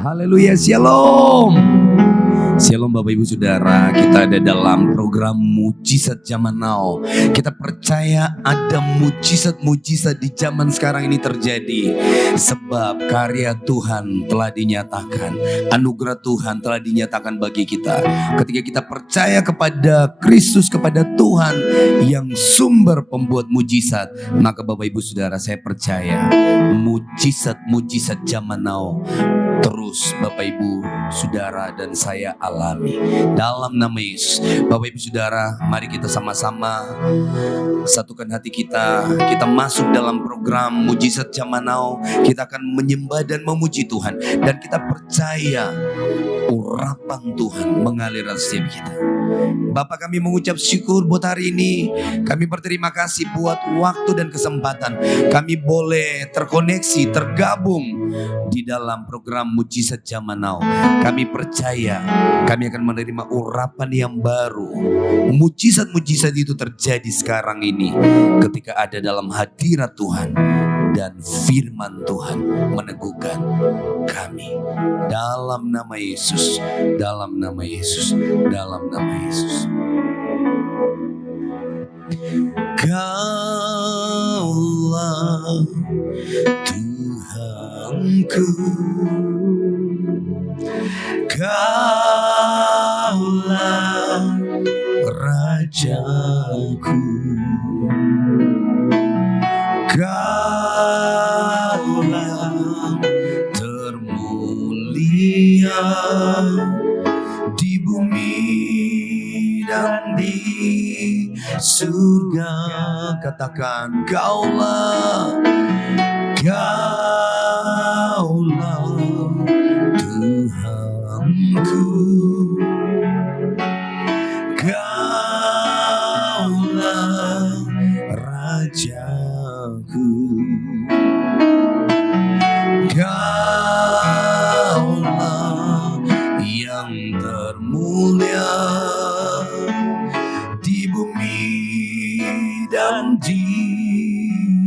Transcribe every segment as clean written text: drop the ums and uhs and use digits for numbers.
Haleluya, shalom. Shalom Bapak Ibu Saudara, kita ada dalam program Mujizat Zaman Now. Kita percaya ada mujizat-mujizat di zaman sekarang ini terjadi. Sebab karya Tuhan telah dinyatakan, anugerah Tuhan telah dinyatakan bagi kita. Ketika kita percaya kepada Kristus, kepada Tuhan yang sumber pembuat mujizat, maka Bapak Ibu Saudara, saya percaya mujizat-mujizat zaman now terus Bapak Ibu Saudara dan saya alami dalam nama Yesus. Bapak Ibu Saudara, mari kita sama-sama satukan hati kita. Kita masuk dalam program Mujizat Zaman Now. Kita akan menyembah dan memuji Tuhan, dan kita percaya urapan Tuhan mengalir dalam setiap kita. Bapak, kami mengucap syukur buat hari ini. Kami berterima kasih buat waktu dan kesempatan kami boleh terkoneksi, tergabung di dalam program Mujizat Zaman Now. Kami percaya kami akan menerima urapan yang baru. Mujizat-mujizat itu terjadi sekarang ini ketika ada dalam hadirat Tuhan, dan firman Tuhan meneguhkan kami. Dalam nama Yesus, dalam nama Yesus, dalam nama Yesus. Kaulah Tuhanku, Kaulah Rajaku, Kaulah termulia di bumi dan di surga. Katakan, Kaulah, Kaulah Tuhanku, Kaulah Rajaku, Kaulah yang termulia di bumi dan di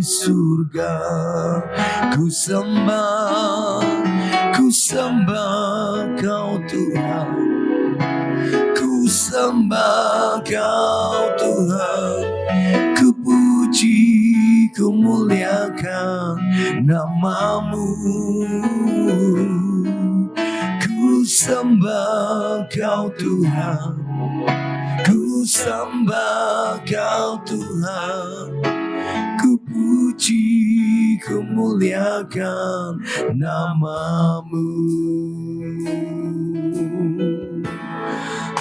surga. Ku sembah Kau Tuhan, ku sembah Kau Tuhan, ku puji, ku muliakan namamu. Ku sembah Kau Tuhan, ku sembah Kau Tuhan, ku puji, ku muliakan namamu.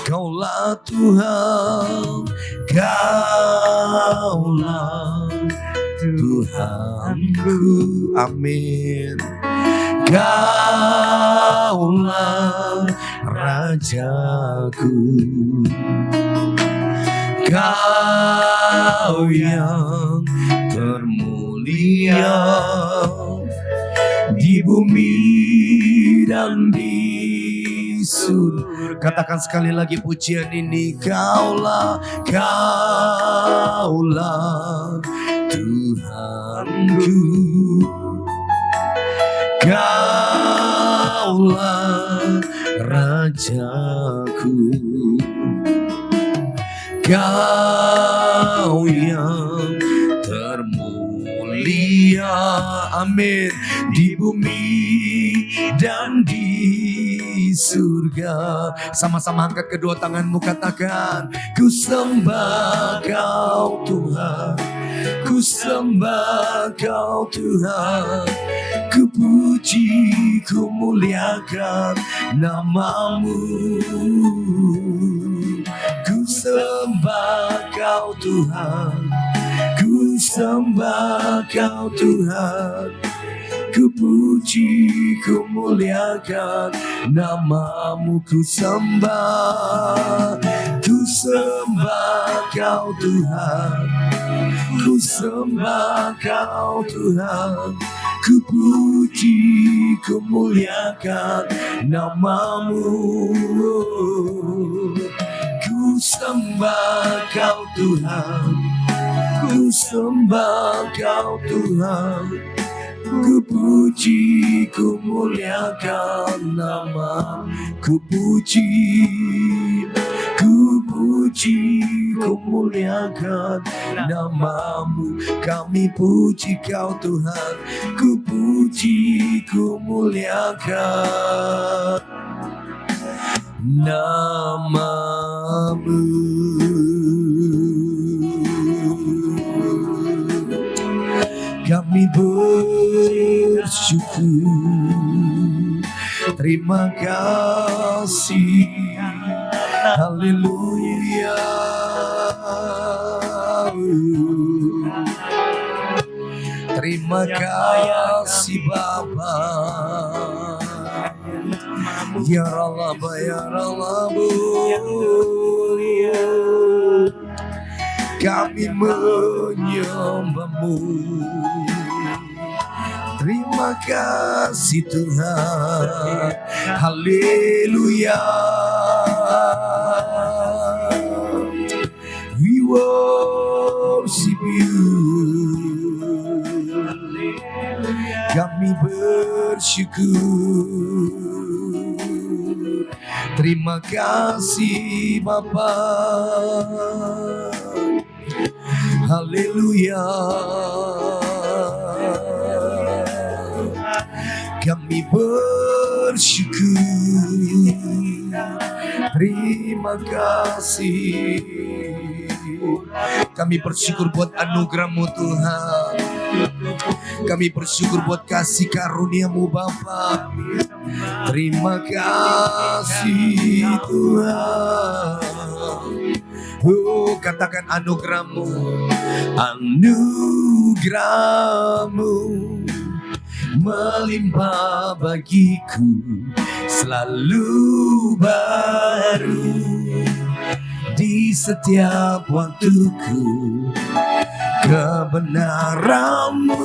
Kaulah Tuhan, Kaulah Tuhanku, amin. Kaulah Rajaku, Kau yang termulia di bumi dan di surga. Katakan sekali lagi pujian ini, Kaulah, Kaulah Tuhanku, Kaulah Rajaku, Kau yang termulia, amin, di bumi dan di surga. Sama-sama angkat kedua tanganmu, katakan, ku sembah Kau Tuhan, ku sembah Kau Tuhan, ku puji, ku muliakan namamu. Ku sembah Kau Tuhan, ku sembah Kau Tuhan, ku puji, ku muliakan namamu. Ku sembah Kau Tuhan, ku sembah Kau Tuhan, ku puji, ku muliakan namamu. Ku sembah Kau Tuhan, ku sembah Kau Tuhan, Ku puji, ku muliakan nama, ku puji, ku puji, ku muliakan namamu. Kami puji kau Tuhan, ku puji, ku muliakan namamu. Kami bersyukur, terima kasih, haleluya. Terima kasih Bapa, ya Allah, ya Allah, kami menyembahmu. Terima kasih Tuhan, haleluya. We worship you. Kami bersyukur, terima kasih Bapa, haleluya. Kami bersyukur, terima kasih. Kami bersyukur buat anugerah-Mu Tuhan. Kami bersyukur buat kasih karunia-Mu Bapa. Terima kasih Tuhan. Oh, katakan anugerah-Mu, anugerah-Mu melimpah bagiku, selalu baru di setiap waktuku. Kebenaran-Mu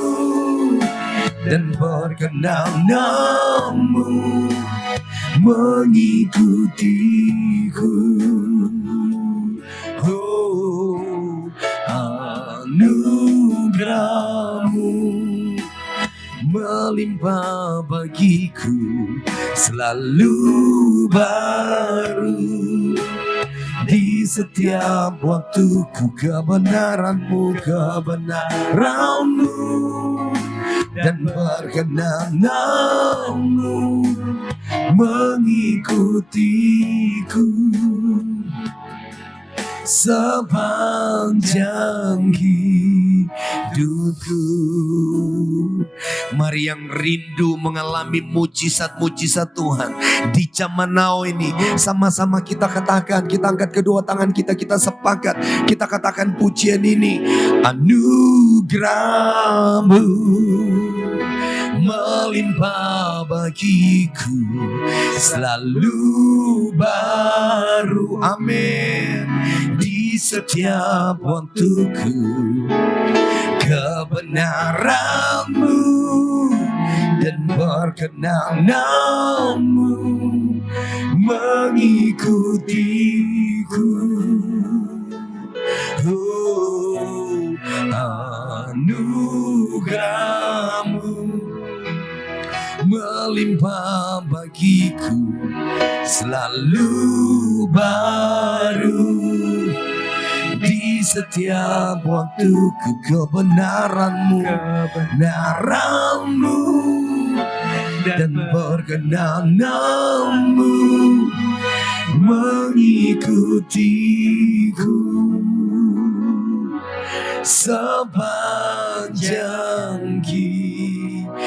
dan perkenan-Mu mengikutiku. Oh, anugerah-Mu melimpah bagiku, selalu baru di setiap waktuku. Kebenaran-Mu, kebenaran-Mu dan perkenan-Mu mengikutiku sepanjang hidupku. Mari yang rindu mengalami mujizat-mujizat Tuhan di zaman now ini, sama-sama kita katakan, kita angkat kedua tangan kita, kita sepakat, kita katakan pujian ini. Anugerah-Mu melimpah bagiku, selalu baru, amin, di setiap waktuku. Kebenaran-Mu dan perkenan-Mu mengikutiku. Oh, anugerah-Mu melimpah bagiku, selalu baru di setiap waktuku. Kebenaran-Mu, kebenaran-Mu dan perkenan-Mu mengikutiku sepanjang hidupku.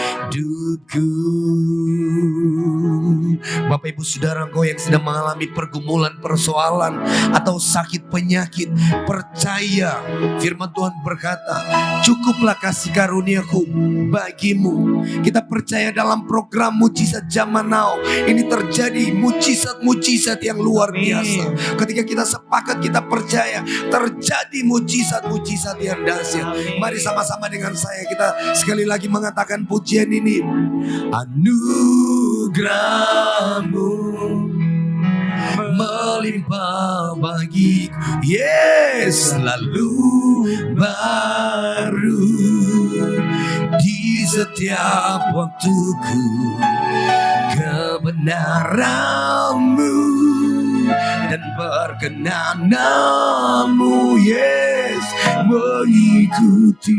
Bapak Ibu Saudara, engkau yang sedang mengalami pergumulan, persoalan atau sakit penyakit, percaya firman Tuhan berkata, cukuplah kasih karunia-Ku bagimu. Kita percaya dalam program mujizat zaman now ini terjadi mujizat-mujizat yang luar biasa. Ketika kita sepakat, kita percaya terjadi mujizat-mujizat yang dahsyat. Mari sama-sama dengan saya kita sekali lagi mengatakan pujian ini. Anugerah-Mu melimpah bagiku, yes, selalu baru di setiap waktuku kebenaran-Mu dan perkenanan-Mu, yes, mengikutiku.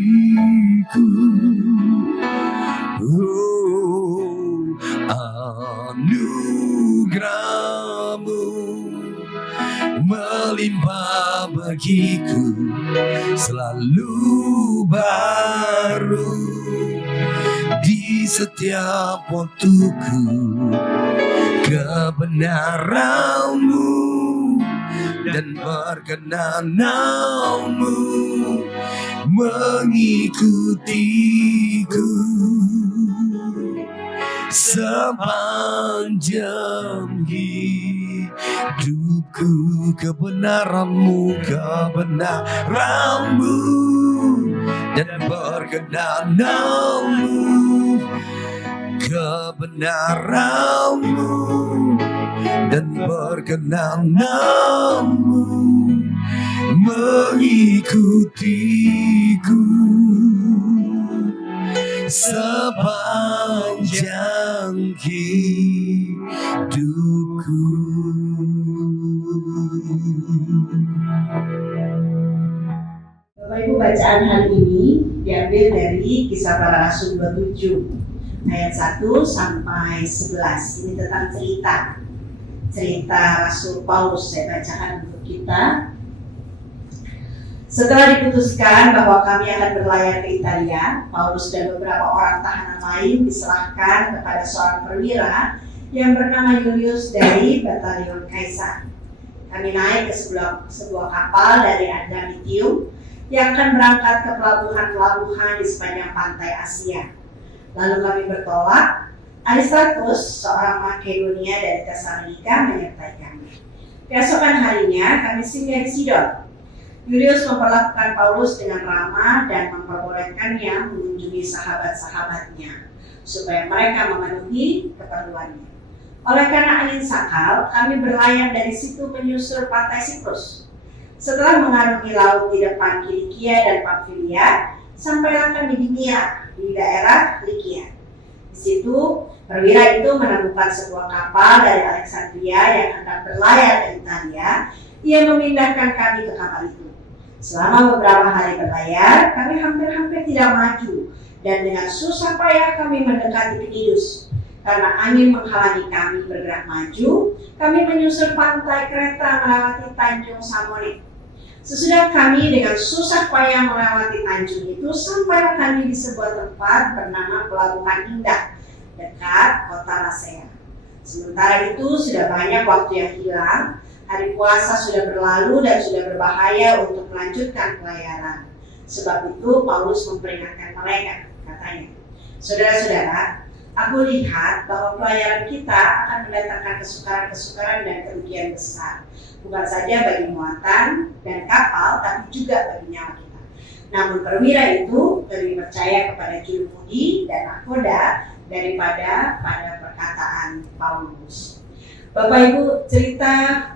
Oh, anugerah-Mu melimpah bagiku, selalu baru di setiap waktuku. Kebenaran-Mu dan perkenanan-Mu mengikutiku sepanjang hidupku. Kebenaran-Mu, kebenaran-Mu dan perkenanan-Mu, kebenaran-Mu dan perkenanan-Mu mengikutiku sepanjang hidupku. Bapak Ibu, bacaan hari ini diambil dari Kisah Para Rasul 27 ayat 1 sampai 11. Ini tentang cerita Rasul Paulus. Saya bacakan untuk kita. Setelah diputuskan bahwa kami akan berlayar ke Italia, Paulus dan beberapa orang tahanan lain diserahkan kepada seorang perwira yang bernama Julius dari Batalion Kaisar. Kami naik ke sebuah kapal dari Adramitium yang akan berangkat ke pelabuhan-pelabuhan di sepanjang pantai Asia. Lalu kami bertolak. Aristarchus, seorang Makedonia dari Tesalonika, menyertai kami. Keesokan harinya kami singgah di Sidon. Julius memperlakukan Paulus dengan ramah dan memperbolehkannya mengunjungi sahabat-sahabatnya supaya mereka memenuhi keperluannya. Oleh karena angin sakal, kami berlayar dari situ menyusur pantai Siprus. Setelah mengarungi laut di depan Kilikia dan Pamfilia, sampailah kami di Mira, di daerah Likia. Di situ, perwira itu menemukan sebuah kapal dari Alexandria yang akan berlayar ke Italia. Ia memindahkan kami ke kapal itu. Selama beberapa hari berlayar, kami hampir-hampir tidak maju, dan dengan susah payah kami mendekati Knidus. Karena angin menghalangi kami bergerak maju, kami menyusur pantai Kreta melewati Tanjung Samone. Sesudah kami dengan susah payah melewati tanjung itu, sampailah kami di sebuah tempat bernama Pelabuhan Indah, dekat kota Lasea. Sementara itu sudah banyak waktu yang hilang, hari puasa sudah berlalu dan sudah berbahaya untuk melanjutkan pelayaran. Sebab itu Paulus memperingatkan mereka, katanya, "Saudara-saudara, aku lihat bahwa pelayaran kita akan mendatangkan kesukaran-kesukaran dan kerugian besar. Bukan saja bagi muatan dan kapal, tapi juga bagi nyawa kita. Namun perwira itu lebih percaya kepada juru mudi dan nakoda daripada pada perkataan Paulus." Bapak Ibu,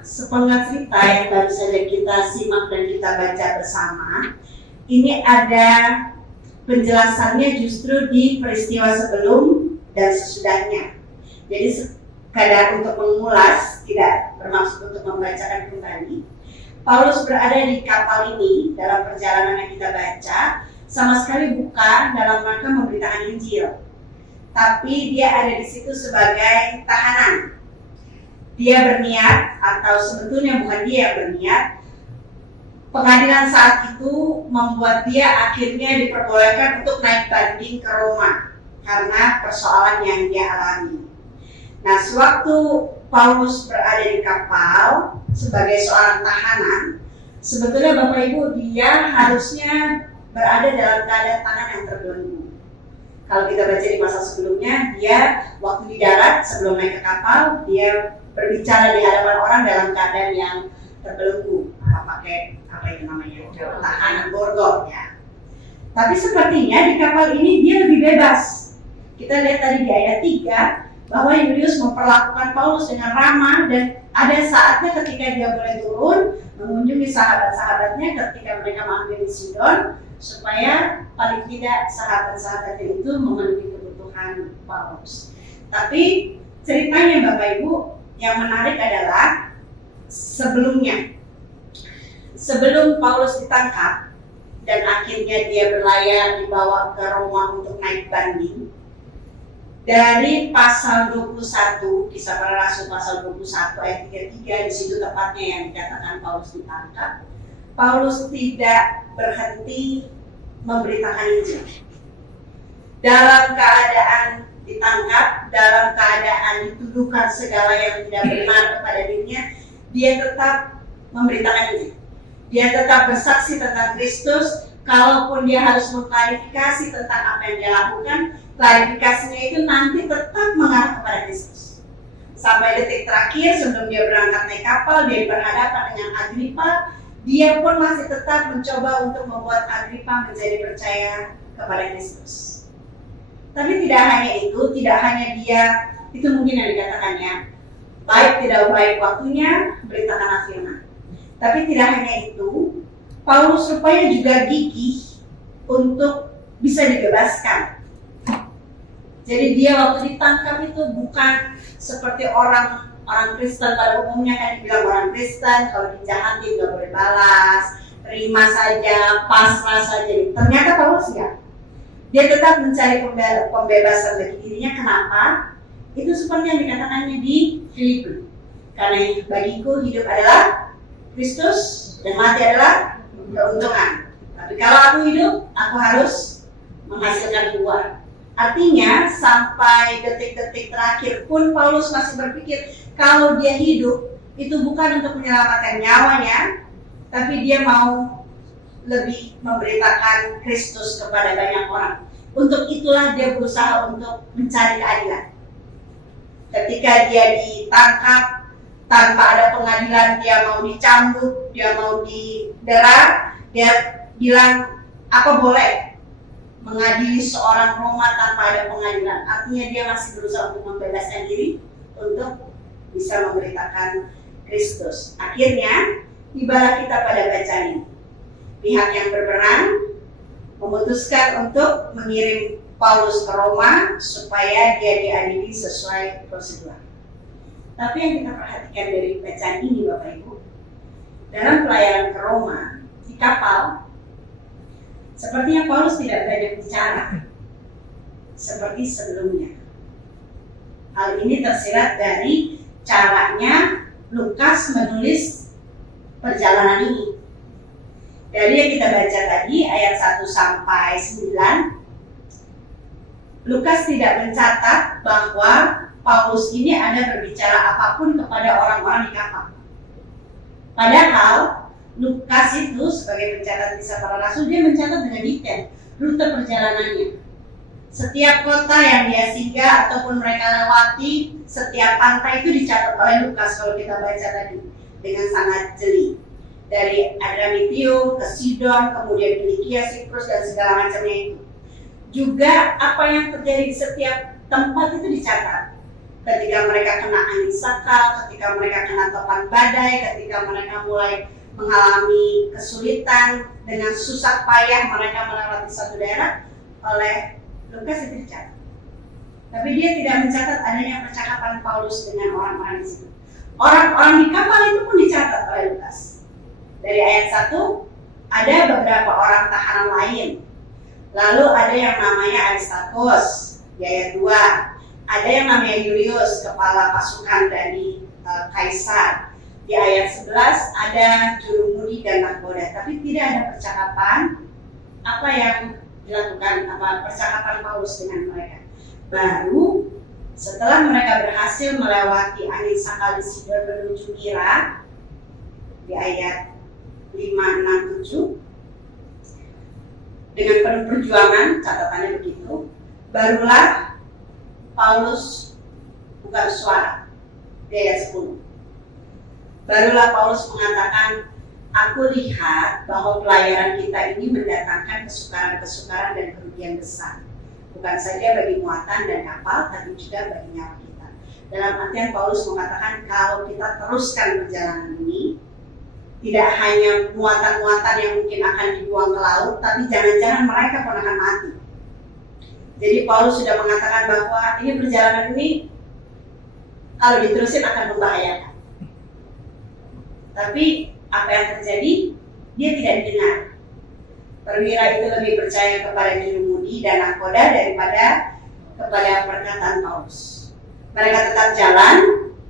sepenggal cerita yang baru saja kita simak dan kita baca bersama, ini ada penjelasannya justru di peristiwa sebelum dan sesudahnya. Jadi sekadar untuk mengulas, tidak bermaksud untuk membacakan kembali. Paulus berada di kapal ini dalam perjalanan yang kita baca, sama sekali bukan dalam rangka memberitakan Injil, tapi dia ada di situ sebagai tahanan. Dia berniat, atau sebetulnya bukan dia yang berniat, pengadilan saat itu membuat dia akhirnya diperbolehkan untuk naik banding ke Roma karena persoalan yang dia alami. Nah, sewaktu Paulus berada di kapal sebagai seorang tahanan, sebetulnya Bapak Ibu, dia harusnya berada dalam keadaan tangan yang terbelenggu. Kalau kita baca di masa sebelumnya, dia waktu di darat sebelum naik ke kapal, dia berbicara di hadapan orang dalam keadaan yang terbelenggu, pakai apa itu namanya, tahanan borgol ya. Tapi sepertinya di kapal ini dia lebih bebas. Kita lihat tadi di ayat 3 bahwa Julius memperlakukan Paulus dengan ramah, dan ada saatnya ketika dia boleh turun mengunjungi sahabat-sahabatnya ketika mereka mampir di Sidon, supaya paling tidak sahabat-sahabatnya itu memenuhi kebutuhan Paulus. Tapi ceritanya Bapak Ibu yang menarik adalah sebelum Paulus ditangkap dan akhirnya dia berlayar dibawa ke Roma untuk naik banding. Dari pasal 21, Kisah Para Rasul pasal 21 ayat 33, di situ tepatnya yang dikatakan Paulus ditangkap. Paulus tidak berhenti memberitakan Injil. Dalam keadaan ditangkap, dalam keadaan dituduhkan segala yang tidak benar kepada dirinya, dia tetap memberitakan Injil. Dia tetap bersaksi tentang Kristus, kalaupun dia harus mengklarifikasi tentang apa yang dia lakukan, klarifikasinya itu nanti tetap mengarah kepada Kristus. Sampai detik terakhir sebelum dia berangkat naik kapal, dia berhadapan dengan Agripa, dia pun masih tetap mencoba untuk membuat Agripa menjadi percaya kepada Kristus. Tapi tidak hanya itu, tidak hanya dia, itu mungkin yang dikatakannya, baik tidak baik waktunya, beritakanlah firman. Tapi tidak hanya itu, Paulus rupanya juga gigih untuk bisa dibebaskan. Jadi dia waktu ditangkap itu bukan seperti orang Kristen pada umumnya, kan dibilang orang Kristen kalau dijahatin nggak boleh balas, terima saja, pasrah saja. Ternyata Paulus enggak. Dia tetap mencari pembebasan bagi dirinya. Kenapa? Itu seperti yang dikatakannya di Filipi. Karena bagiku hidup adalah Kristus dan mati adalah keuntungan. Tapi kalau aku hidup, aku harus menghasilkan uang. Artinya sampai detik-detik terakhir pun Paulus masih berpikir kalau dia hidup itu bukan untuk menyelamatkan nyawanya, tapi dia mau lebih memberitakan Kristus kepada banyak orang. Untuk itulah dia berusaha untuk mencari keadilan. Ketika dia ditangkap tanpa ada pengadilan, dia mau dicambuk, dia mau didera, dia bilang, apa boleh mengadili seorang Roma tanpa ada pengadilan. Artinya dia masih berusaha untuk membebaskan diri untuk bisa memberitakan Kristus. Akhirnya tibalah kita pada bacaan ini. Pihak yang berperan memutuskan untuk mengirim Paulus ke Roma supaya dia diadili sesuai prosedur. Tapi yang kita perhatikan dari bacaan ini Bapak Ibu, dalam pelayanan ke Roma di kapal, sepertinya Paulus tidak banyak bicara seperti sebelumnya. Hal ini tersirat dari caranya Lukas menulis perjalanan ini. Dari yang kita baca tadi ayat 1 sampai 9, Lukas tidak mencatat bahwa Paulus ini ada berbicara apapun kepada orang-orang di kapal. Padahal Lukas itu sebagai pencatat Kisah Para Rasul, dia mencatat dengan detail rute perjalanannya. Setiap kota yang dia singgah ataupun mereka lewati, setiap pantai itu dicatat oleh Lukas kalau kita baca tadi dengan sangat jeli. Dari Adramitium ke Sidon, kemudian Kilikia, Siprus dan segala macamnya itu. Juga apa yang terjadi di setiap tempat itu dicatat. Ketika mereka kena angin sakal, ketika mereka kena topan badai, ketika mereka mulai mengalami kesulitan, dengan susah payah mereka melewati satu daerah, oleh Lukas itu dicatat. Tapi dia tidak mencatat adanya percakapan Paulus dengan orang-orang di situ. Orang-orang di kapal itu pun dicatat oleh Lukas. Dari ayat 1, ada beberapa orang tahanan lain. Lalu ada yang namanya Aristarchus, di ayat 2. Ada yang namanya Julius, kepala pasukan dari Kaisar. Di ayat 11 ada jurumudi dan nahkoda. Tapi tidak ada percakapan apa yang dilakukan, percakapan Paulus dengan mereka. Baru setelah mereka berhasil melewati angin sakal di Sidon menuju Mira, di ayat 5, 6, 7, dengan penuh perjuangan, catatannya begitu, barulah Paulus buka suara di ayat 10. Barulah Paulus mengatakan, aku lihat bahwa pelayaran kita ini mendatangkan kesukaran-kesukaran dan kerugian besar, bukan saja bagi muatan dan kapal, tapi juga bagi nyawa kita. Dalam artian Paulus mengatakan, kalau kita teruskan perjalanan ini, Tidak hanya muatan-muatan yang mungkin akan dibuang ke laut, tapi jangan-jangan mereka pun akan mati. Jadi Paulus sudah mengatakan bahwa ini perjalanan ini kalau diterusin akan membahayakan. Tapi apa yang terjadi? Dia tidak didengar. Perwira itu lebih percaya kepada jurumudi dan nahkoda daripada kepada perkataan Paulus. Mereka tetap jalan.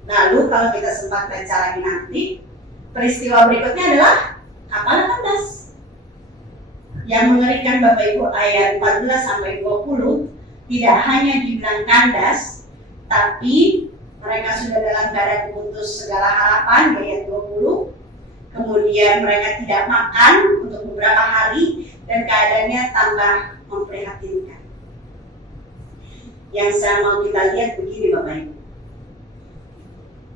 Lalu kalau kita sempat baca lagi nanti, peristiwa berikutnya adalah kapal kandas. Yang mengerikan Bapak Ibu ayat 14 sampai 20 tidak hanya dibilang kandas, tapi mereka sudah dalam keadaan putus segala harapan, ayat 20. Kemudian mereka tidak makan untuk beberapa hari dan keadaannya tambah memprihatinkan. Yang saya mau kita lihat begini Bapak Ibu.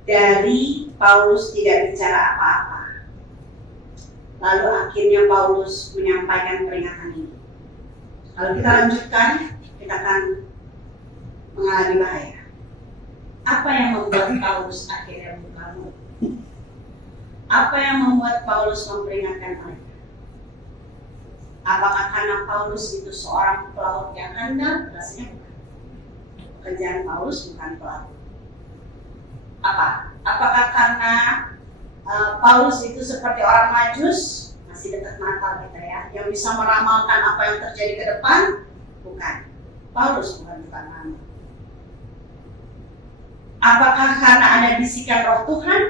Dari Paulus tidak bicara apa-apa. Lalu akhirnya Paulus menyampaikan peringatan ini. Kalau kita lanjutkan, kita akan mengalami bahaya. Apa yang membuat Paulus akhirnya buka mulut? Apa yang membuat Paulus memperingatkan mereka? Apakah karena Paulus itu seorang pelaut yang handal? Rasanya bukan. Pekerjaan Paulus bukan pelaut. Apakah karena Paulus itu seperti orang Majus, masih dekat Natal kita ya, yang bisa meramalkan apa yang terjadi ke depan? Bukan. Paulus bukan ramal. Apakah karena ada bisikan Roh Tuhan?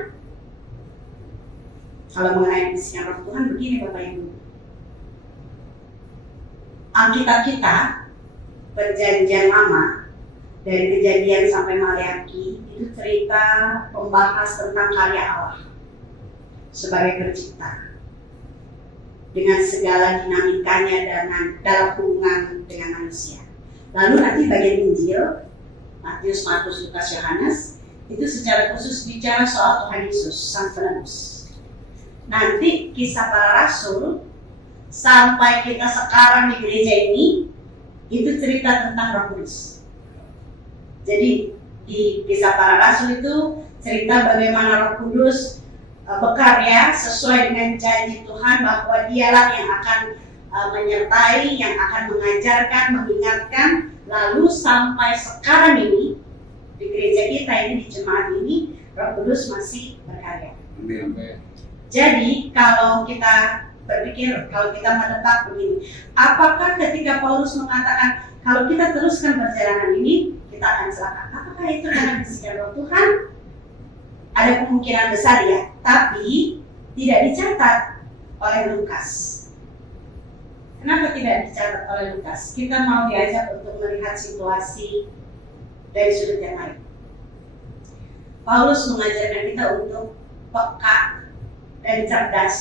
Kalau mengenai bisikan Roh Tuhan begini Bapak Ibu. Alkitab kita Perjanjian Lama dari Kejadian sampai Maleakhi itu cerita membahas tentang karya Allah sebagai pencipta dengan segala dinamikanya dalam hubungan dengan manusia. Lalu nanti bagian Injil Matius, Markus, Lukas, Yohanes itu secara khusus bicara soal Tuhan Yesus Sang Penebus. Nanti kisah para rasul sampai kita sekarang di gereja ini itu cerita tentang Roh Kudus. Jadi di kisah para rasul itu cerita bagaimana Roh Kudus berkarya sesuai dengan janji Tuhan bahwa Dialah yang akan menyertai, yang akan mengajarkan, mengingatkan. Lalu sampai sekarang ini di gereja kita ini, di jemaat ini, Roh Kudus masih berkarya. Jadi kalau kita berpikir, kalau kita menebak begini, apakah ketika Paulus mengatakan kalau kita teruskan perjalanan ini kita akan celaka? Apakah itu karena bisikan Roh Tuhan? Ada kemungkinan besar ya, tapi tidak dicatat oleh Lukas. Kenapa tidak dicatat oleh Lukas? Kita mau diajak untuk melihat situasi dari sudut yang lain. Paulus mengajarkan kita untuk peka dan cerdas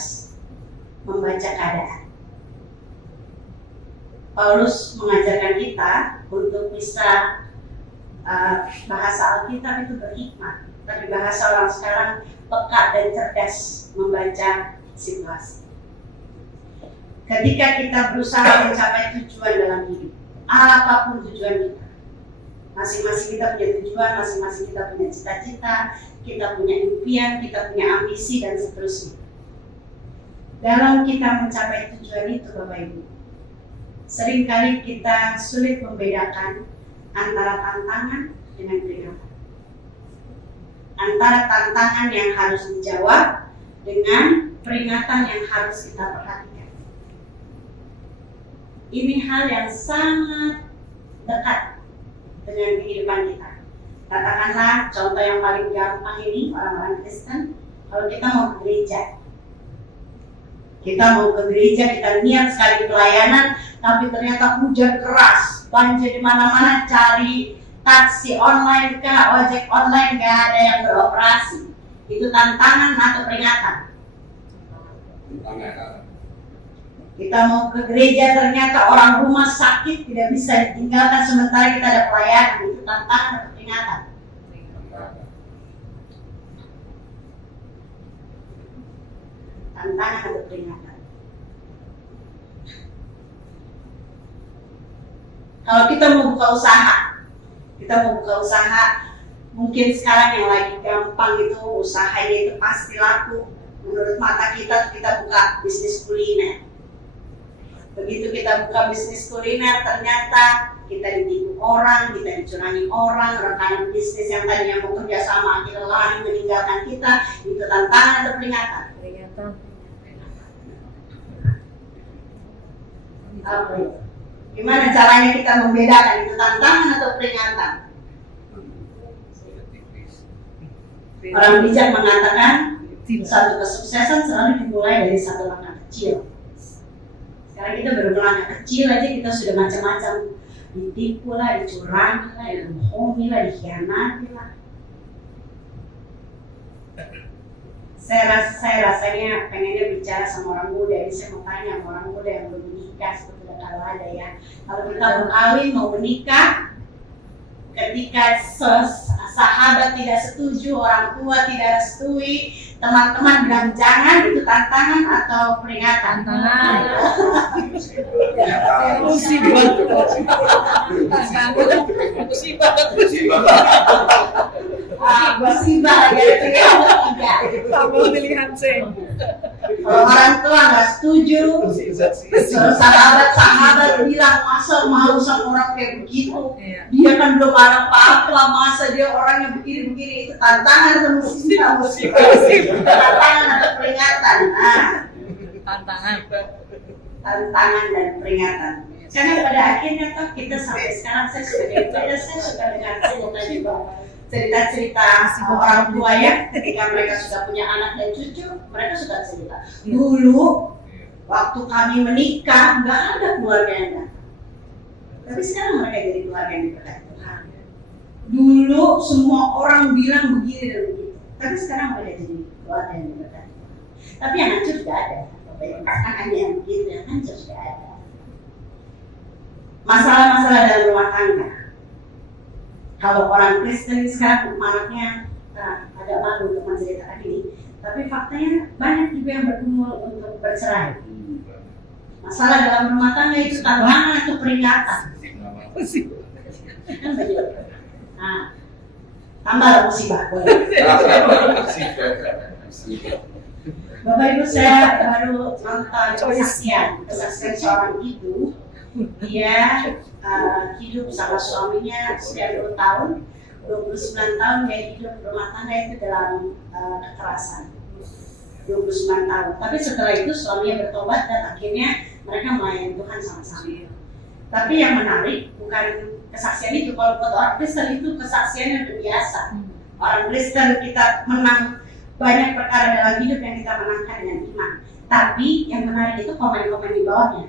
membaca keadaan. Paulus mengajarkan kita untuk bisa bahasa Alkitab itu berhikmat, tapi bahasa orang sekarang peka dan cerdas membaca situasi. Ketika kita berusaha mencapai tujuan dalam hidup, apapun tujuan kita, masing-masing kita punya tujuan, masing-masing kita punya cita-cita, kita punya impian, kita punya ambisi dan seterusnya. Dalam kita mencapai tujuan itu Bapak Ibu, seringkali kita sulit membedakan antara tantangan dengan peringatan. Antara tantangan yang harus dijawab dengan peringatan yang harus kita perhatikan. Ini hal yang sangat dekat dengan kehidupan kita. Katakanlah contoh yang paling gampang ini, orang-orang Kristen, kalau kita mau ke gereja. Kita mau ke gereja, kita niat sekali pelayanan, tapi ternyata hujan keras, banjir di mana-mana, cari taksi online kah, ojek online, gak ada yang beroperasi. Itu tantangan atau peringatan? Kita mau ke gereja, ternyata orang rumah sakit, tidak bisa ditinggalkan sementara kita ada pelayanan. Itu tantangan atau peringatan? Tantangan atau peringatan? Kalau kita mau buka usaha, mungkin sekarang yang lagi gampang itu usahanya itu pasti laku, Menurut mata kita buka bisnis kuliner. Begitu kita buka bisnis kuliner, ternyata kita ditipu orang, kita dicurangi orang, rekan bisnis yang tadinya mau kerja sama akhirnya lari meninggalkan kita. Itu tantangan atau peringatan? Peringatan. Apa itu? Gimana caranya kita membedakan itu tantangan atau peringatan? Orang bijak mengatakan satu kesuksesan selalu dimulai dari satu langkah kecil. Sekarang kita baru melangkah kecil aja kita sudah macam-macam, ditipu lah, dicurangi lah, dibohongi lah, dikhianati lah. Saya rasanya pengennya bicara sama orang muda, jadi saya mau tanya sama orang muda yang belum menikah, sebetulnya kalau ada ya. Kalau kita berkawin mau menikah, ketika sahabat tidak setuju, orang tua tidak restui, teman-teman bilang jangan, itu tantangan atau peringatan? Tantangan. Musibah ya. Tambah pilihan C. Kalau orang tua nggak setuju, sahabat bilang masa mau sama orang kayak begitu, dia kan belum ada apa-apa, masa dia orangnya begini-begini. Itu tantangan atau musibah? Tantangan atau peringatan? Nah, tantangan dan peringatan. Karena pada akhirnya toh kita sampai sekarang saya suka dengar cerita orang tua ya, ketika mereka sudah punya anak dan cucu, mereka suka cerita. Dulu waktu kami menikah nggak ada keluarga yang datang, tapi sekarang mereka jadi keluarga yang diberkati Tuhan. Dulu semua orang bilang begini dan begitu, tapi sekarang mereka jadi keluarga yang diberkati Tuhan. Tapi yang hancur sudah ada, hanya yang begitu yang hancur sudah ada. Masalah-masalah dalam rumah tangga. Kalau orang Kristen sekarang anaknya agak malu untuk menceritakan ini, tapi faktanya banyak juga yang bergumul untuk bercerai. Masalah dalam rumah tangga itu tantangan atau peringatan? Kan begitu. Nah, tambah musibah boleh. Bapak Ibu, saya baru nonton kesaksian seorang ibu. Dia hidup sama suaminya sudah 2 tahun, 29 tahun dia hidup rumah tangga itu dalam kekerasan. 29 tahun. Tapi setelah itu suaminya bertobat dan akhirnya mereka melayani Tuhan sama-sama. Tapi yang menarik bukan kesaksian itu. Kalau buat orang Kristen itu kesaksiannya udah biasa. Orang Kristen kita menang banyak perkara dalam hidup yang kita menangkan dengan iman. Tapi yang menarik itu komen-komen di bawahnya.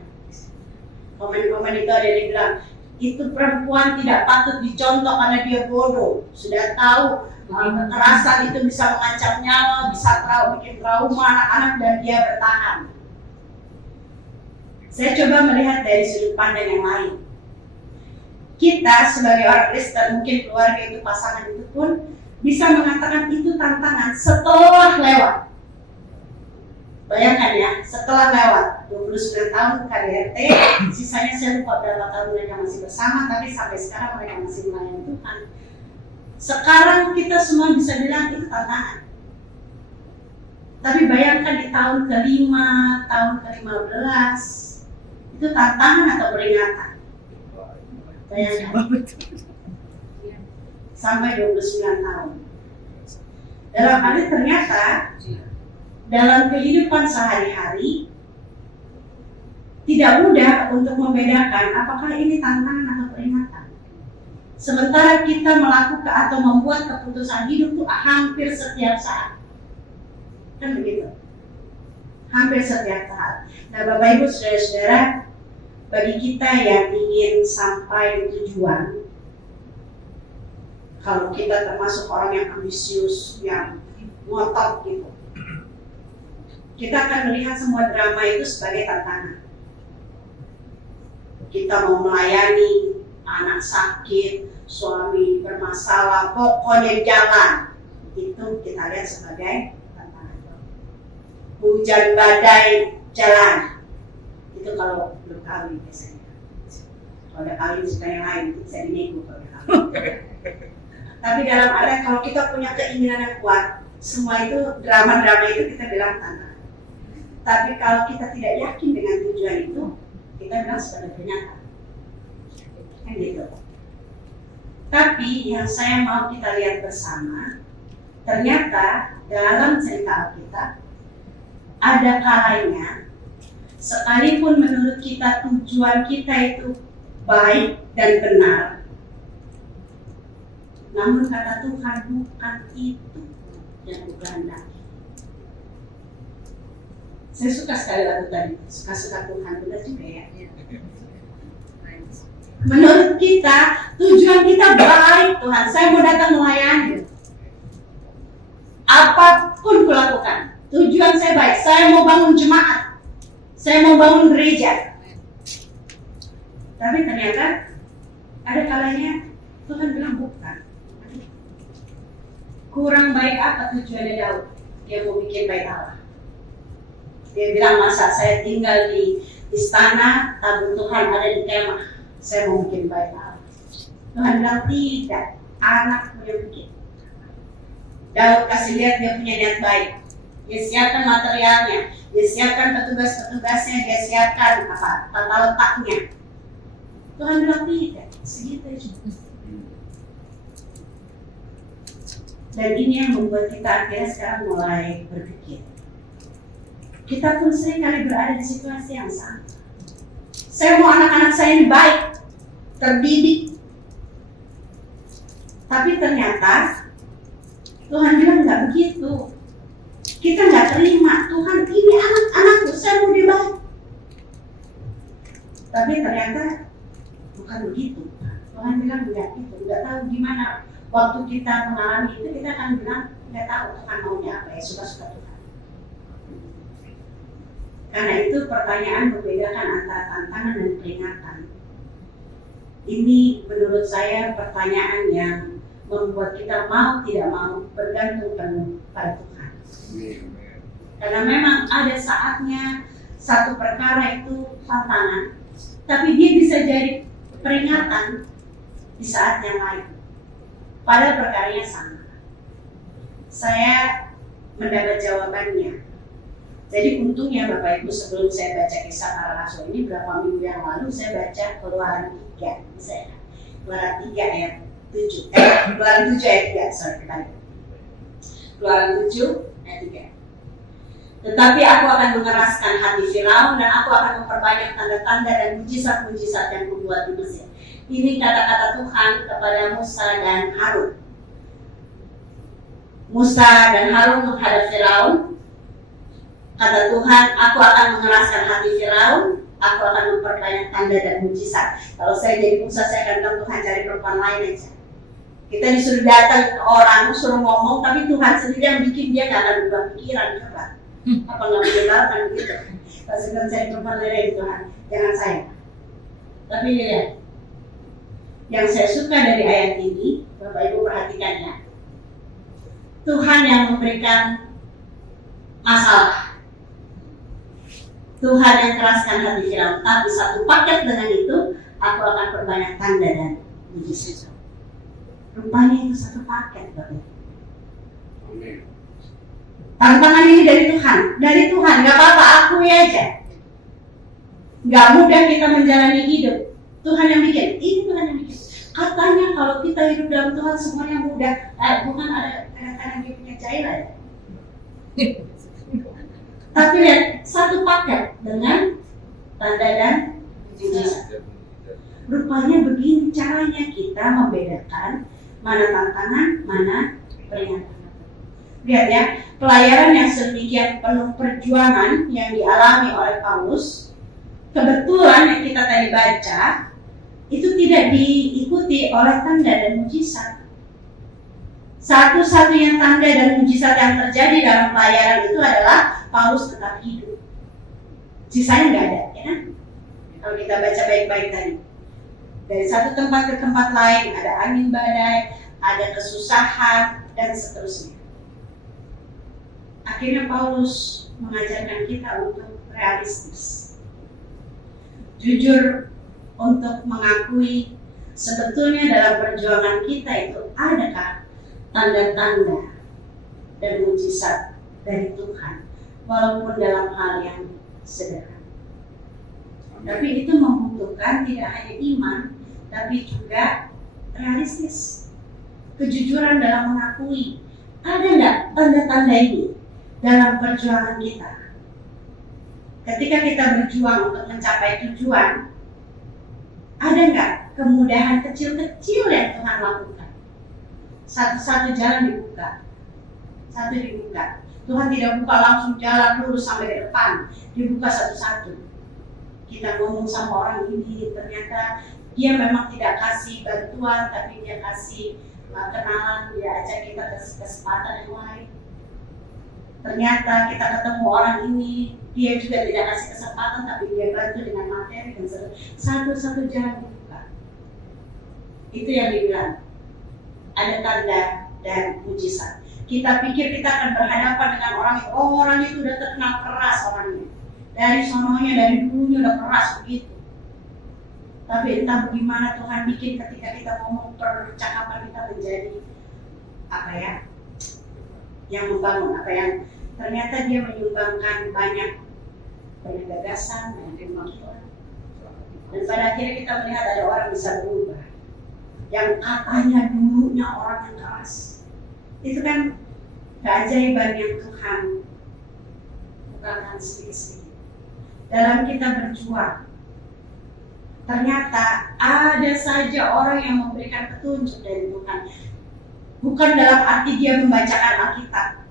Komen-komen itu ada yang bilang, itu perempuan tidak patut dicontoh karena dia bodoh. Sudah tahu kekerasan itu bisa mengancam nyawa, bisa bikin trauma anak-anak dan dia bertahan. Saya coba melihat dari sudut pandang yang lain. Kita sebagai orang Kristen, mungkin keluarga itu, pasangan itu pun bisa mengatakan itu tantangan setelah lewat. Bayangkan ya, setelah lewat 29 tahun KDRT, sisanya saya lupa berapa tahun mereka masih bersama, tapi sampai sekarang mereka masih melayani Tuhan. Sekarang kita semua bisa bilang itu tantangan. Tapi bayangkan di tahun ke-5, tahun ke-15, itu tantangan atau peringatan? Bayangkan. Sampai 29 tahun. Dalam hal ini ternyata dalam kehidupan sehari-hari tidak mudah untuk membedakan apakah ini tantangan atau peringatan. Sementara kita melakukan atau membuat keputusan hidup itu hampir setiap saat. Kan begitu? Hampir setiap saat. Nah, Bapak Ibu Saudara-saudara, bagi kita yang ingin sampai tujuan, kalau kita termasuk orang yang ambisius, yang ngotot gitu, kita akan melihat semua drama itu sebagai tantangan. Kita mau melayani, anak sakit, suami bermasalah, pokoknya jalan. Itu kita lihat sebagai tantangan. Hujan badai, jalan. Itu kalau belum kawin biasanya. Kalau udah kawin suka yang lain, itu bisa dinego kalau udah kawin. Tapi dalam arti kalau kita punya keinginan yang kuat, Semua itu drama-drama itu kita bilang tantangan. Tapi kalau kita tidak yakin dengan tujuan itu, kita bilang sebagai pernyataan. Kan gitu. Tapi yang saya mau kita lihat bersama, ternyata dalam cerita kita ada kalanya, sekalipun menurut kita tujuan kita itu baik dan benar, namun kata Tuhan bukan itu yang kukehendaki. Saya suka sekali lagu tadi, suka-suka Tuhan, benar juga ya. Menurut kita, tujuan kita baik Tuhan, saya mau datang melayani. Apapun kulakukan, tujuan saya baik, saya mau bangun jemaat, saya mau bangun gereja. Tapi ternyata ada kalanya Tuhan bilang bukan. Kurang baik apa tujuannya Daud? Dia mau bikin bait Allah. Dia bilang, masa saya tinggal di istana, tabut Tuhan ada di kemah, saya mau bikin bait Allah. Tuhan bilang tidak, anakmu yang bikin. Daud kasih lihat dia punya niat baik. Dia siapkan materialnya, dia siapkan petugas-petugasnya, dia siapkan tata letaknya. Tuhan bilang tidak, segitu aja. Dan ini yang membuat kita akhirnya sekarang mulai berpikir. Kita pun sering kali berada di situasi yang sama. Saya mau anak-anak saya ini baik, terdidik. Tapi ternyata Tuhan bilang nggak begitu. Kita nggak terima. Tuhan, ini anak-anakku, saya mau dia baik. Tapi ternyata bukan begitu. Tuhan bilang nggak itu, nggak tahu gimana. Waktu kita mengalami itu, kita akan bilang nggak tahu Tuhan maunya apa, ya suka-suka Tuhan. Karena itu pertanyaan membedakan antara tantangan dan peringatan. Ini menurut saya pertanyaan yang membuat kita mau tidak mau bergantung penuh pada Tuhan. Karena memang ada saatnya satu perkara itu tantangan, tapi dia bisa jadi peringatan di saat yang lain. Padahal perkaranya sama. Saya mendapat jawabannya. Jadi untungnya Bapak Ibu, sebelum saya baca kisah para rasul ini berapa minggu yang lalu saya baca Keluaran 3, misalnya Keluaran 3 ayat 7, Keluaran 7 ayat 3, kembali. Keluaran 7 ayat 3. Tetapi aku akan mengeraskan hati Firaun dan aku akan memperbanyak tanda-tanda dan mujizat-mujizat yang kubuat di Mesir. Ini kata-kata Tuhan kepada Musa dan Harun. Musa dan Harun menghadap Firaun. Kata Tuhan, aku akan mengeraskan hati Firaun, aku akan memperbanyak tanda dan mujizat. Kalau saya jadi Musa, saya akan bilang Tuhan cari perempuan lain aja. Kita disuruh datang ke orang, suruh ngomong, tapi Tuhan sendiri yang bikin, dia gak akan berubah pikiran. Coba. Apa nggak mendengarkan gitu? Pas bilang cari perempuan lain Tuhan, jangan saya. Tapi lihat, yang saya suka dari ayat ini, Bapak Ibu perhatikan ya. Tuhan yang memberikan masalah. Tuhan yang keraskan hati Firaun, tapi satu paket dengan itu, aku akan perbanyak tanda dan mujizat. Rupanya itu satu paket, Bapak Ibu. Tantangan ini dari Tuhan, gak apa-apa, akui aja. Gak mudah kita menjalani hidup. Tuhan yang bikin, ini Tuhan yang bikin. Katanya kalau kita hidup dalam Tuhan semuanya mudah. Bukan ada kadang-kadang dia punya cairan. Tapi lihat, satu paket dengan tanda dan mujizat. Rupanya begini caranya kita membedakan mana tantangan, mana peringatan. Lihat ya, pelayaran yang sedemikian penuh perjuangan yang dialami oleh Paulus, kebetulan yang kita tadi baca, itu tidak diikuti oleh tanda dan mujizat. Satu-satunya tanda dan mujizat yang terjadi dalam pelayaran itu adalah Paulus tetap hidup. Sisanya nggak ada, ya kan? Kalau kita baca baik-baik tadi, dari satu tempat ke tempat lain ada angin badai, ada kesusahan dan seterusnya. Akhirnya Paulus mengajarkan kita untuk realistis, jujur, untuk mengakui sebetulnya dalam perjuangan kita itu adakah tanda-tanda dan mujizat dari Tuhan, walaupun dalam hal yang sederhana. Tapi itu membutuhkan tidak hanya iman, tapi juga realistis, kejujuran dalam mengakui. Ada nggak tanda-tanda ini dalam perjuangan kita? Ketika kita berjuang untuk mencapai tujuan, ada nggak kemudahan kecil-kecil yang Tuhan lakukan? Satu-satu jalan dibuka, satu dibuka. Tuhan tidak buka langsung jalan lurus sampai ke depan, dibuka satu-satu. Kita ngomong sama orang ini, ternyata dia memang tidak kasih bantuan, tapi dia kasih kenalan, dia ajak kita ke kesempatan yang lain. Ternyata kita ketemu orang ini, dia juga tidak kasih kesempatan, tapi dia bantu dengan materi dan satu-satu jalan dibuka. Itu yang dibilang ada tanda dan mujizat. Kita pikir kita akan berhadapan dengan orang itu, orang itu udah terkenal keras orangnya. Dari sononya, dari dulunya udah keras begitu. Tapi entah bagaimana Tuhan bikin ketika kita ngomong, percakapan kita menjadi apa ya, yang membangun, apa yang ternyata dia menyumbangkan banyak gagasan, banyak kemampuan. Dan pada akhirnya kita melihat ada orang bisa berubah, yang katanya dulunya orang yang keras. Itu kan keajaiban yang Tuhan bukakan sedikit-sedikit. Dalam kita berjuang, ternyata ada saja orang yang memberikan petunjuk dari Tuhan. Bukan dalam arti dia membacakan Alkitab,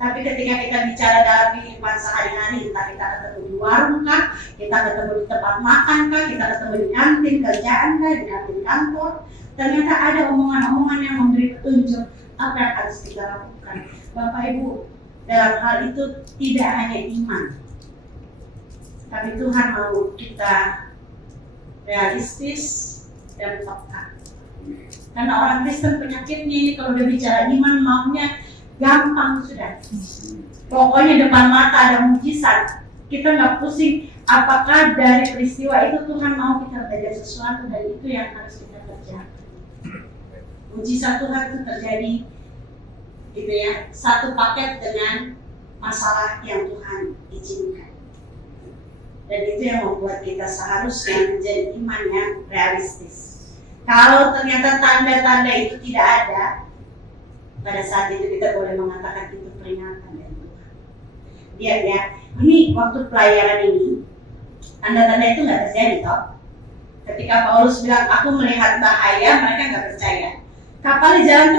tapi ketika kita bicara dalam kehidupan sehari-hari, entah kita ketemu di warung kah, kita ketemu di tempat makan kah, kita ketemu di kantin kerjaan kah, di kantin kantor, ternyata ada omongan-omongan yang memberi petunjuk apa yang harus kita lakukan. Bapak Ibu, dalam hal itu tidak hanya iman, tapi Tuhan mau kita realistis dan peka. Karena orang Kristen penyakitnya ini kalau udah bicara iman maunya gampang sudah. Pokoknya depan mata ada mujizat. Kita nggak pusing apakah dari peristiwa itu Tuhan mau kita belajar sesuatu, dan itu yang harus kita kerjakan. Mujizat Tuhan itu terjadi gitu ya, satu paket dengan masalah yang Tuhan izinkan. Dan itu yang membuat kita seharusnya menjadi iman yang realistis. Kalau ternyata tanda-tanda itu tidak ada, pada saat itu kita boleh mengatakan itu peringatan dari Tuhan. Lihat ya, ini waktu pelayaran ini, tanda-tanda itu nggak terjadi toh. Ketika Paulus bilang, aku melihat bahaya, mereka nggak percaya. Kapalnya jalan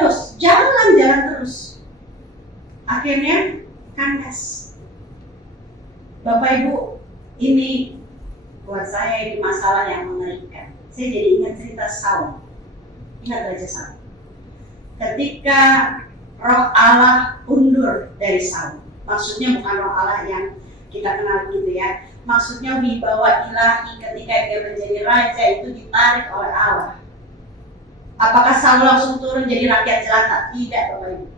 terus. Akhirnya kandas. Bapak Ibu, ini buat saya ini masalah yang mengerikan. Saya jadi ingat cerita Saul. Ingat Raja Saul. Ketika Roh Allah undur dari Saul, maksudnya bukan Roh Allah yang kita kenal gitu ya. Maksudnya wibawa ilahi ketika dia menjadi raja itu ditarik oleh Allah. Apakah Saul langsung turun jadi rakyat jelata? Tidak, Bapak Ibu.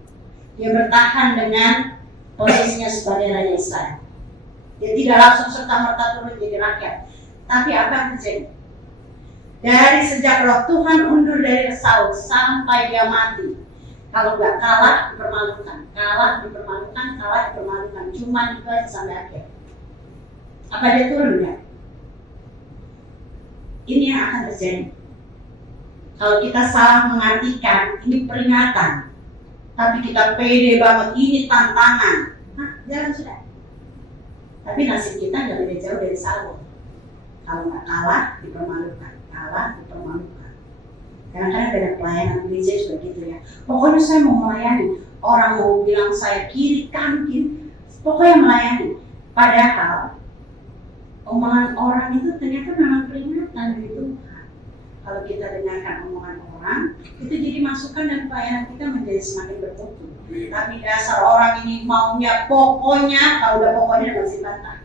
Dia bertahan dengan posisinya sebagai Raja Israel. Dia tidak langsung serta-merta turun jadi rakyat. Tapi apa yang terjadi? Dari sejak Roh Tuhan undur dari Saul sampai dia mati, kalau nggak kalah dipermalukan, cuma itu aja sampai akhir. Apa dia turun nggak? Ini yang akan terjadi. Kalau kita salah mengartikan ini peringatan, tapi kita pede banget ini tantangan, jalan sudah. Tapi nasib kita nggak beda jauh dari Saul. Kalau nggak kalah dipermalukan. Kadang-kadang ada pelayanan gereja juga gitu ya. Pokoknya saya mau melayani. Orang mau bilang saya kiri, kanan, pokoknya melayani. Padahal omongan orang itu ternyata memang peringatan dari Tuhan. Kalau kita dengarkan omongan orang, itu jadi masukan dan pelayanan kita menjadi semakin bermutu. Tapi dasar orang ini maunya pokoknya, kalau udah pokoknya masih bantah.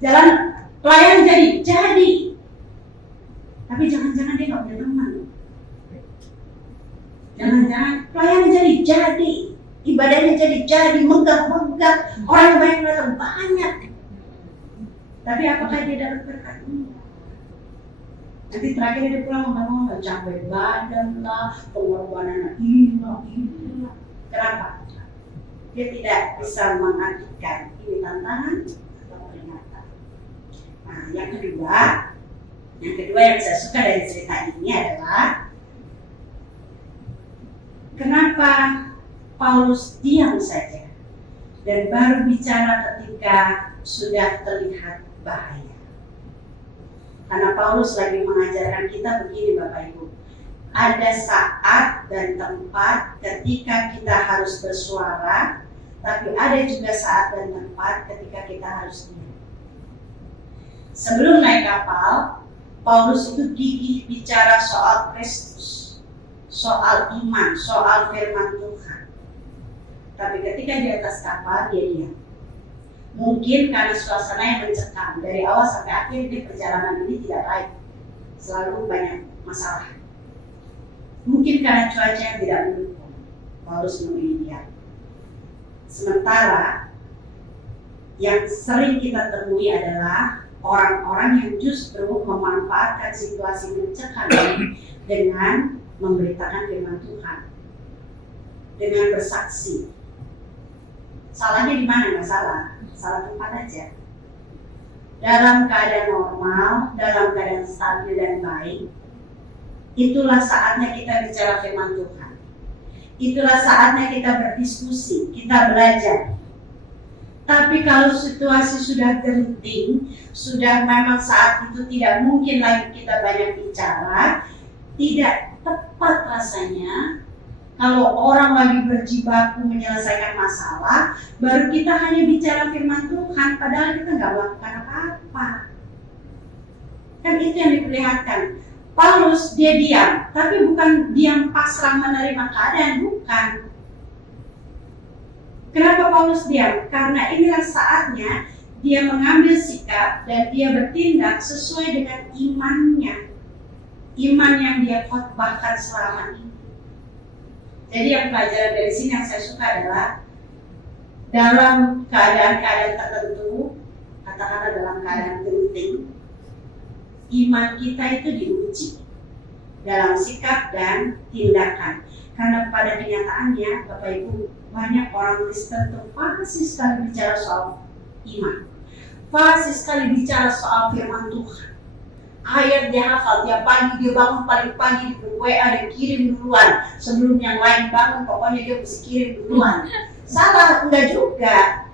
Jalan pelayanan jadi. Tapi jangan-jangan dia nggak punya teman. Jangan-jangan pelayanan jadi, ibadahnya jadi, megah, orang yang banyak datang banyak. Tapi apakah dia dapat berkat? Nanti terakhir dia pulang ngomong capek badan lah, pengorbanan ini. Kenapa? Dia tidak bisa mengartikan ini tantangan atau peringatan. Nah, yang kedua yang saya suka dari cerita ini adalah kenapa Paulus diam saja dan baru bicara ketika sudah terlihat bahaya. Karena Paulus lagi mengajarkan kita begini Bapak Ibu, ada saat dan tempat ketika kita harus bersuara, tapi ada juga saat dan tempat ketika kita harus diam. Sebelum naik kapal, Paulus itu gigih bicara soal Kristus, soal iman, soal firman Tuhan. Tapi ketika di atas kapal dia diam. Mungkin karena suasana yang mencekam dari awal sampai akhir di perjalanan ini tidak baik, selalu banyak masalah. Mungkin karena cuaca yang tidak mendukung, Paulus memilih diam. Sementara yang sering kita temui adalah orang-orang yang justru memanfaatkan situasi mencekam ini dengan memberitakan firman Tuhan, dengan bersaksi. Salahnya di mana? Nggak salah, salah tempat aja. Dalam keadaan normal, dalam keadaan stabil dan baik, itulah saatnya kita bicara firman Tuhan. Itulah saatnya kita berdiskusi, kita belajar. Tapi kalau situasi sudah genting, sudah memang saat itu tidak mungkin lagi kita banyak bicara, tidak tepat rasanya kalau orang lagi berjibaku menyelesaikan masalah, baru kita hanya bicara firman Tuhan, padahal kita nggak melakukan apa-apa. Kan itu yang diperlihatkan. Paulus dia diam, tapi bukan diam pasrah menerima keadaan, bukan. Kenapa Paulus diam? Karena inilah saatnya dia mengambil sikap dan dia bertindak sesuai dengan imannya. Iman yang dia khotbahkan selama ini. Jadi yang pelajaran dari sini yang saya suka adalah dalam keadaan-keadaan tertentu, katakanlah dalam keadaan genting, iman kita itu diuji dalam sikap dan tindakan. Karena pada kenyataannya, Bapak Ibu, banyak orang Kristen itu fasih sekali bicara soal iman, fasih sekali bicara soal firman Tuhan. Ayat dia hafal, tiap pagi dia bangun paling pagi di WA dia kirim duluan. Sebelum yang lain bangun, pokoknya dia mesti kirim duluan. Salah, enggak juga.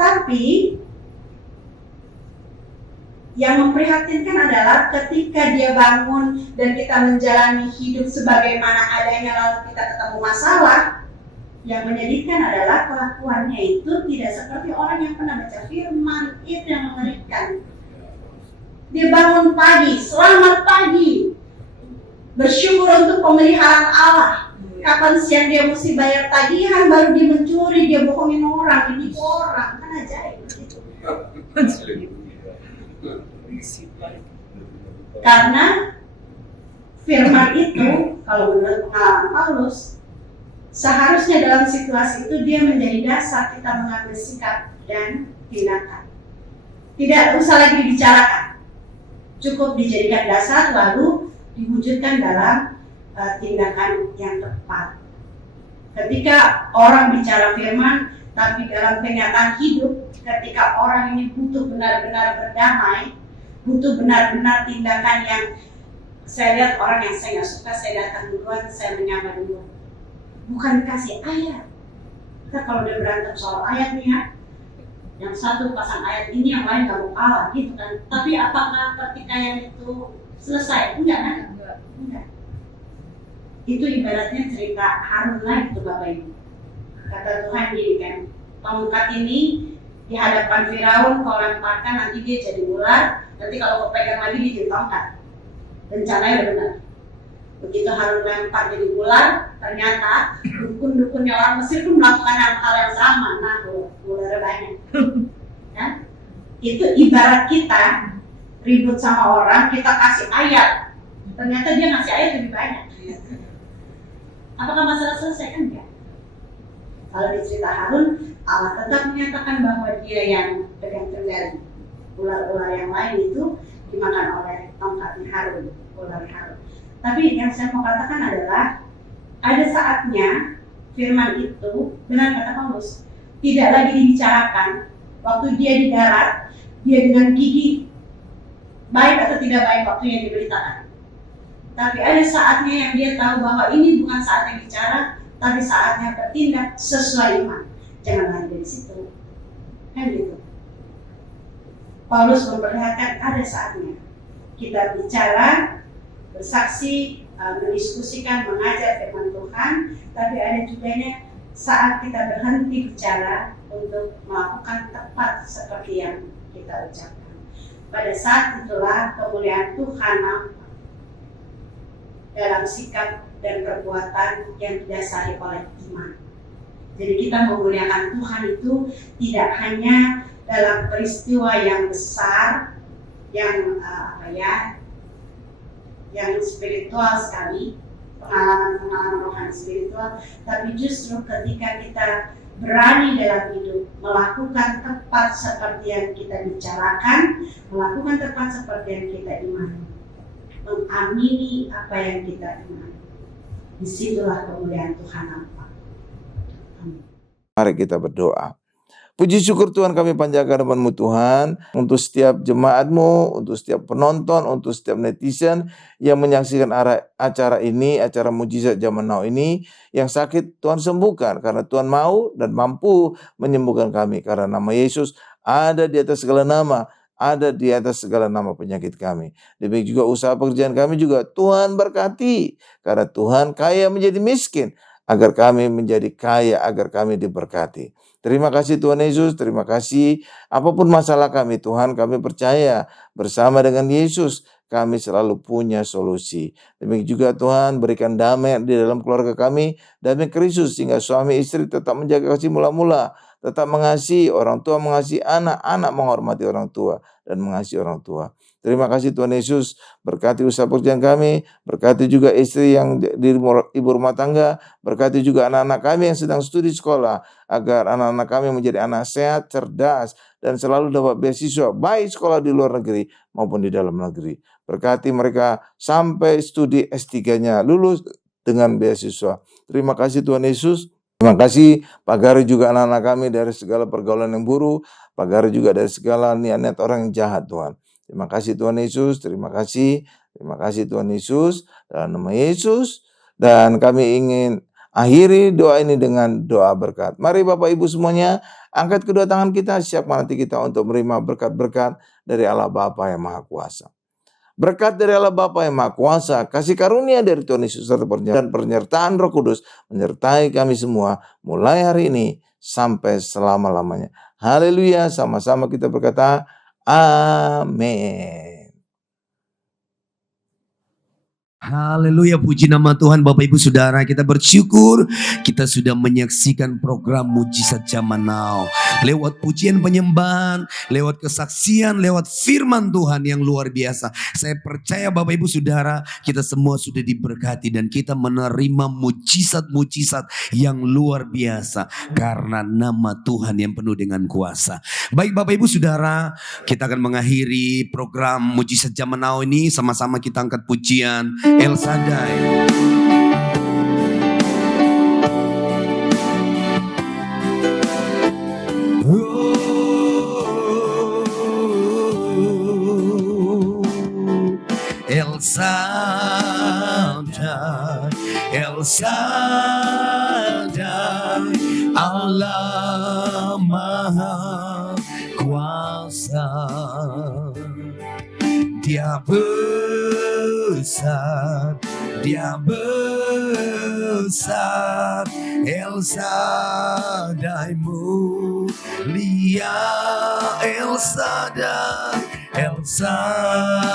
Tapi yang memprihatinkan adalah ketika dia bangun dan kita menjalani hidup sebagaimana adanya lalu kita ketemu masalah, yang menyedihkan adalah kelakuannya itu tidak seperti orang yang pernah baca firman. Itu yang mengerikan. Dia bangun pagi, selamat pagi, bersyukur untuk pemeliharaan Allah. Kapan siang dia mesti bayar tagihan, baru dia mencuri, dia bohongin orang, ini orang, kan ajaib gitu. Karena firman itu, kalau menurut pengalaman Paulus, seharusnya dalam situasi itu dia menjadi dasar kita mengambil sikap dan tindakan. Tidak usah lagi dibicarakan, cukup dijadikan dasar lalu diwujudkan dalam tindakan yang tepat. Ketika orang bicara firman, tapi dalam kenyataan hidup, ketika orang ini butuh benar-benar berdamai, butuh benar-benar tindakan yang saya lihat orang yang saya nggak suka, saya datang duluan, saya menyapa dulu. Bukan kasih ayat. Kita kalau udah berantem soal ayat nih ya, yang satu pasang ayat ini, yang lain nggak mau kalah gitu kan. Tapi apakah pertikaian itu selesai? Enggak kan? Enggak. Itu ibaratnya cerita Harun lagi tuh Bapak Ibu. Kata Tuhan gini kan, tongkat ini di hadapan Firaun kau lemparkan, nanti dia jadi ular, nanti kalau kau pegang lagi dia jadi tongkat. Rencananya udah benar. Begitu Harun lempar jadi ular, ternyata dukun-dukunnya orang Mesir pun melakukan hal yang sama. Nah, ularnya banyak. Ya? Itu ibarat kita ribut sama orang, kita kasih ayat, ternyata dia ngasih ayat lebih banyak. Apakah masalah selesai? Kan enggak. Kalau di cerita Harun, Allah tetap menyatakan bahwa dia yang pegang kendali. Ular-ular yang lain itu dimakan oleh tongkatnya Harun, ular Harun. Tapi yang saya mau katakan adalah ada saatnya firman itu, benar kata Paulus, tidak lagi dibicarakan waktu dia di darat, dia dengan gigi baik atau tidak baik waktu yang diberitakan. Tapi ada saatnya yang dia tahu bahwa ini bukan saatnya bicara, tapi saatnya bertindak sesuai iman. Jangan lari dari situ. Kan gitu. Paulus memperlihatkan ada saatnya kita bicara, bersaksi, mendiskusikan, mengajar firman Tuhan, tapi ada juga saat kita berhenti bicara untuk melakukan tepat seperti yang kita ucapkan. Pada saat itulah kemuliaan Tuhan nampak dalam sikap dan perbuatan yang didasari oleh iman. Jadi kita memuliakan Tuhan itu tidak hanya dalam peristiwa yang besar, yang yang spiritual sekali, pengalaman-pengalaman rohani spiritual, tapi justru ketika kita berani dalam hidup melakukan tepat seperti yang kita bicarakan, melakukan tepat seperti yang kita imani, mengamini apa yang kita imani. Disitulah kemuliaan Tuhan nampak. Amin. Mari kita berdoa. Puji syukur Tuhan kami panjatkan nama-Mu Tuhan untuk setiap jemaat-Mu, untuk setiap penonton, untuk setiap netizen yang menyaksikan acara ini, acara mujizat zaman now ini. Yang sakit Tuhan sembuhkan karena Tuhan mau dan mampu menyembuhkan kami. Karena nama Yesus ada di atas segala nama, ada di atas segala nama penyakit kami. Demikian juga usaha pekerjaan kami juga Tuhan berkati. Karena Tuhan kaya menjadi miskin, agar kami menjadi kaya, agar kami diberkati. Terima kasih Tuhan Yesus, terima kasih. Apapun masalah kami Tuhan, kami percaya bersama dengan Yesus kami selalu punya solusi. Demikian juga Tuhan berikan damai di dalam keluarga kami, damai Kristus sehingga suami istri tetap menjaga kasih mula-mula, tetap mengasihi orang tua, mengasihi anak, anak menghormati orang tua dan mengasihi orang tua. Terima kasih Tuhan Yesus, berkati usaha pekerjaan kami, berkati juga istri yang di ibu rumah tangga, berkati juga anak-anak kami yang sedang studi sekolah, agar anak-anak kami menjadi anak sehat, cerdas, dan selalu dapat beasiswa, baik sekolah di luar negeri maupun di dalam negeri. Berkati mereka sampai studi S3-nya lulus dengan beasiswa. Terima kasih Tuhan Yesus. Terima kasih Pak Gari juga anak-anak kami dari segala pergaulan yang buruk, Pak Gari juga dari segala niat-niat orang yang jahat Tuhan. Terima kasih Tuhan Yesus, terima kasih Tuhan Yesus, dalam nama Yesus. Dan kami ingin akhiri doa ini dengan doa berkat. Mari Bapak Ibu semuanya, angkat kedua tangan kita, siap menanti kita untuk menerima berkat-berkat dari Allah Bapa yang Maha Kuasa. Berkat dari Allah Bapa yang Maha Kuasa, kasih karunia dari Tuhan Yesus serta penyertaan Roh Kudus menyertai kami semua mulai hari ini sampai selama-lamanya. Haleluya, sama-sama kita berkata amin. Haleluya, puji nama Tuhan. Bapak Ibu Saudara, kita bersyukur kita sudah menyaksikan program Mujizat Zaman Now. Lewat pujian penyembahan, lewat kesaksian, lewat firman Tuhan yang luar biasa. Saya percaya Bapak Ibu Saudara, kita semua sudah diberkati dan kita menerima mujizat-mujizat yang luar biasa. Karena nama Tuhan yang penuh dengan kuasa. Baik Bapak Ibu Saudara, kita akan mengakhiri program Mujizat Zaman Now ini. Sama-sama kita angkat pujian El Shaddai. El Shaddai, El Shaddai, Allah Maha Kuasa. Dia besar, Dia besar, El Shaddai mulia, El Shaddai, El Shaddai,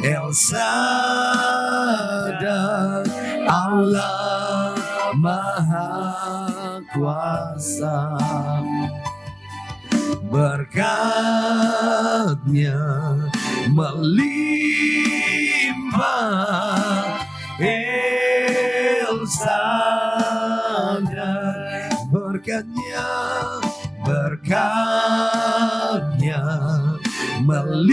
El Shaddai, Allah Maha Kuasa. Berkatnya melimpah, El Shaddai. Berkatnya melimpah,